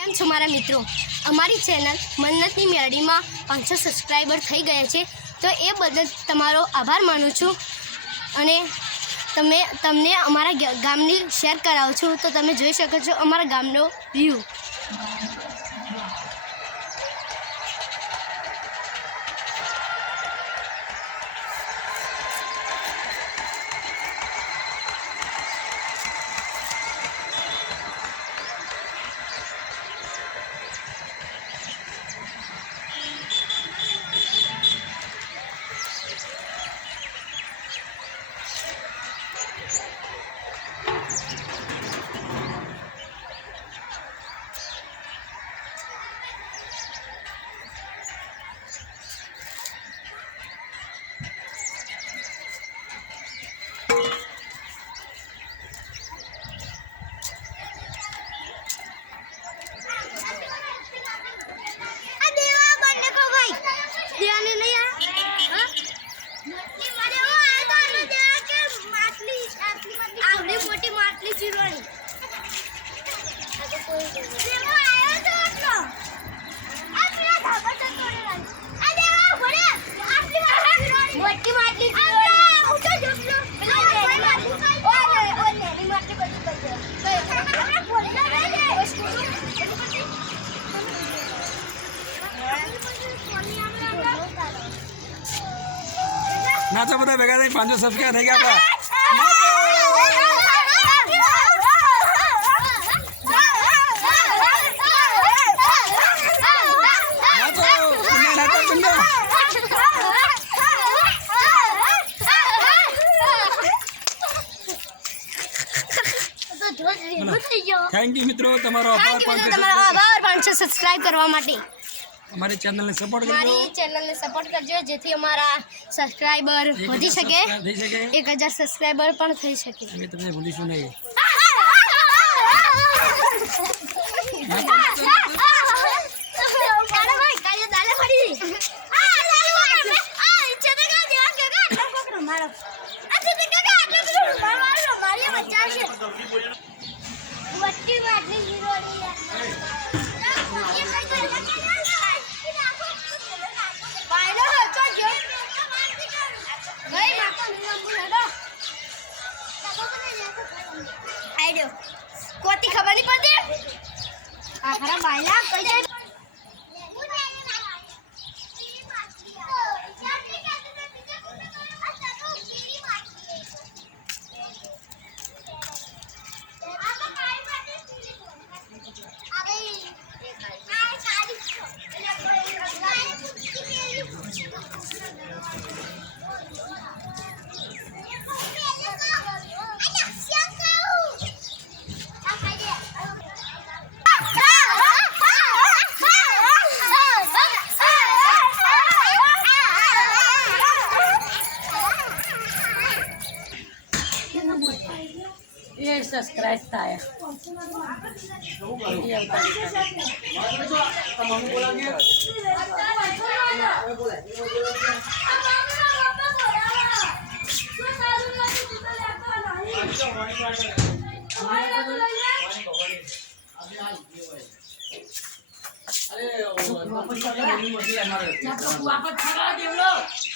કેમ છો મારા મિત્રો? અમારી ચેનલ મન્નતની મેળડીમાં 500 સબસ્ક્રાઈબર થઈ ગયા છે, તો એ બદલ તમારો આભાર માનું છું. અને તમને અમારા ગામની શેર કરાવું છું, તો તમે જોઈ શકો છો અમારા ગામનો વ્યૂ. નાચો બધા ભેગા થઈ 500 સબસ્ક્રાઇબ થઈ ગયા આપણા. થેન્ક યુ મિત્રો, તમારો આભાર 500 સબસ્ક્રાઇબ કરવા માટે. અમારી ચેનલને સપોર્ટ કરજો. મારી ચેનલને સપોર્ટ કરજો, જેથી અમારા સબસ્ક્રાઇબર વધી શકે, 1000 સબસ્ક્રાઇબર પણ થઈ શકે. અમે તમને ભૂલીશું નહીં. કોતી ખબર નહીં પડતી આ ખરા બાયલા કઈ જાય. ये सब्सक्राइब થાય વાપસ